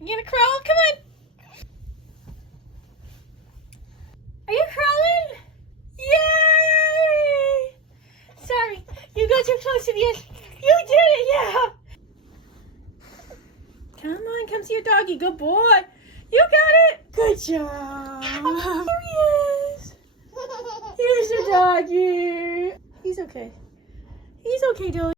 You gonna crawl? Come on. Are you crawling? Yay! Sorry, you got too close to the edge. You did it, yeah! Come on, come see your doggy. Good boy. You got it. Good job. Here he is. Here's your doggy. He's okay. He's okay, Dylan.